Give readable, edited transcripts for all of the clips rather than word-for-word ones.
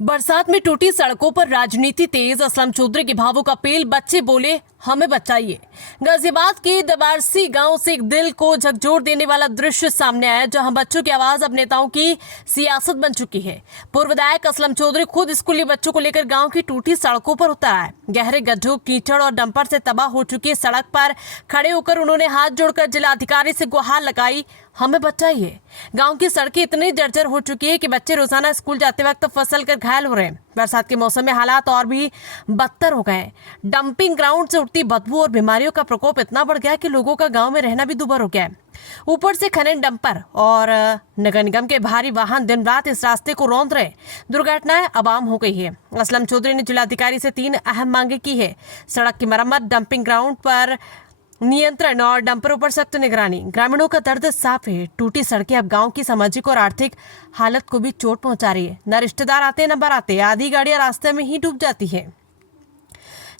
बरसात में टूटी सड़कों पर राजनीति तेज। असलम चौधरी की भावुक अपील, बच्चे बोले हमें बचाइए। गाजियाबाद के दबारसी गांव से एक दिल को झकझोर देने वाला दृश्य सामने आया, जहां बच्चों की आवाज अब नेताओं की सियासत बन चुकी है। पूर्व विधायक असलम चौधरी खुद स्कूली बच्चों को लेकर गांव की टूटी सड़कों पर उतर आए। गहरे गड्ढों, कीचड़ और डंपर से तबाह हो चुकी सड़क पर खड़े होकर उन्होंने हाथ जोड़कर जिलाधिकारी से गुहार लगाई, हमें बचाइए। गांव की सड़कें इतनी जर्जर हो चुकी है कि बच्चे रोजाना स्कूल जाते वक्त फिसल कर घायल हो रहे हैं। बरसात के मौसम में हालात और भी बदतर हो गए। डंपिंग ग्राउंड से उठती बदबू और बीमारियों का प्रकोप इतना बढ़ गया कि लोगों का गांव में रहना भी दूभर हो गया है। ऊपर से खनन, डंपर और नगर निगम के भारी वाहन दिन रात इस रास्ते को रौंद रहे। दुर्घटनाएं अब आम हो गई है। असलम चौधरी ने जिलाधिकारी से 3 अहम मांगे की है: सड़क की मरम्मत, डंपिंग ग्राउंड पर नियंत्रण और डंपरों पर सख्त निगरानी। ग्रामीणों का दर्द साफ है, टूटी सड़कें अब गांव की सामाजिक और आर्थिक हालत को भी चोट पहुंचा रही है। न रिश्तेदार आते न बाराते, आधी गाड़ियां रास्ते में ही डूब जाती है।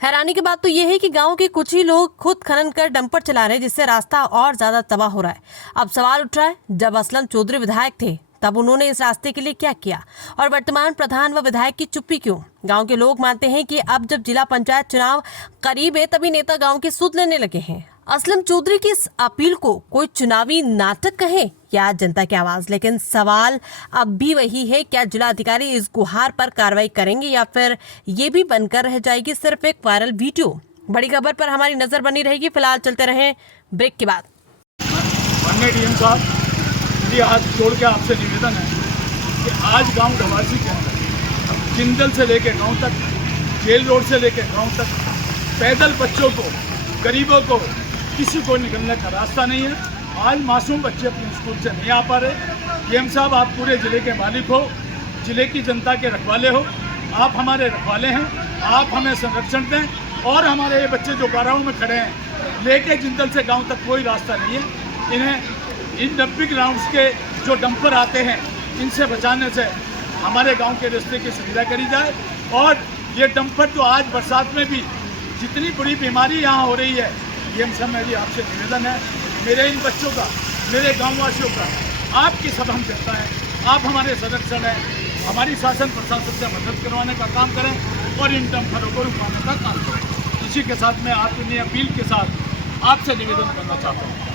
हैरानी की बात तो यह है कि गांव के कुछ ही लोग खुद खनन कर डंपर चला रहे हैं, जिससे रास्ता और ज्यादा तबाह हो रहा है। अब सवाल उठ रहा है, जब असलम चौधरी विधायक थे तब उन्होंने इस रास्ते के लिए क्या किया, और वर्तमान प्रधान व विधायक की चुप्पी क्यों? गांव के लोग मानते हैं कि अब जब जिला पंचायत चुनाव करीब है, तभी नेता गांव की सुध लेने लगे हैं। असलम चौधरी की इस अपील को कोई चुनावी नाटक कहे या जनता की आवाज, लेकिन सवाल अब भी वही है, क्या जिलाधिकारी इस गुहार पर कार्रवाई करेंगे या फिर ये भी बनकर रह जाएगी सिर्फ एक वायरल वीडियो? बड़ी खबर पर हमारी नजर बनी रहेगी। फिलहाल चलते रहें ब्रेक के बाद। माननीय डीएम साहब, मेरी हाथ जोड़ के आपसे निवेदन है कि आज गांव दबारसी के अंदर जिंदल से लेके गांव तक, जेल रोड से लेके गांव तक, पैदल बच्चों को, गरीबों को, किसी को निकलने का रास्ता नहीं है। आज मासूम बच्चे अपने स्कूल से नहीं आ पा रहे। डीएम साहब, आप पूरे ज़िले के मालिक हो, ज़िले की जनता के रखवाले हो, आप हमारे रखवाले हैं। आप हमें संरक्षण दें और हमारे ये बच्चे जो गाराओं में खड़े हैं, लेके जिंदल से गांव तक कोई रास्ता नहीं है। इन्हें इन डंपिंग ग्राउंड्स के जो डंपर आते हैं, इनसे बचाने से हमारे गांव के रास्ते की सुविधा करी जाए। और ये डंपर जो आज बरसात में भी जितनी बड़ी बीमारी यहाँ हो रही है, ये सब मेरी आपसे निवेदन है, मेरे इन बच्चों का, मेरे गाँववासियों का आपकी सब हम करता है। आप हमारे संरक्षण हैं, हमारी शासन प्रशासन से मदद करवाने का काम करें और इन डंपरों को रुकवाने का काम करें। इसी के साथ मैं आपकी अपील के साथ आपसे निवेदन करना चाहता हूँ।